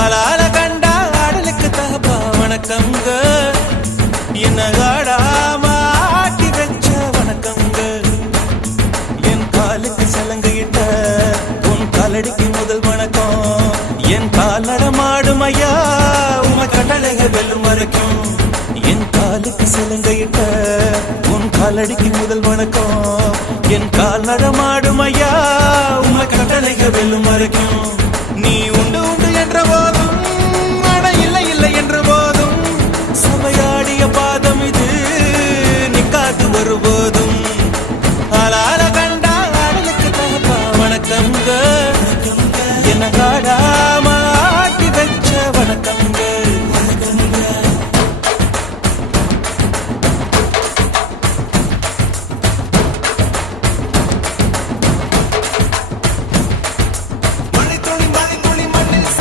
ஆளால கண்டா ஆடலுக்கு தகப்பா வணக்கங்க, என்ன ஆடாம ஆட்டி வச்ச வணக்கங்க. என் காலுக்கு சலங்கையிட்ட உன் காலடிக்கு முதல் வணக்கம். என் கால் நடமாடும் ஐயா உம கட்டளைகள் வெல்லும் வரைக்கும். என் காலுக்கு சலங்கையிட்ட உன் காலடிக்கு முதல் வணக்கம். என் கால் நடமாடும் ஐயா உம கட்டளைகள் வெல்லும் வரைக்கும்.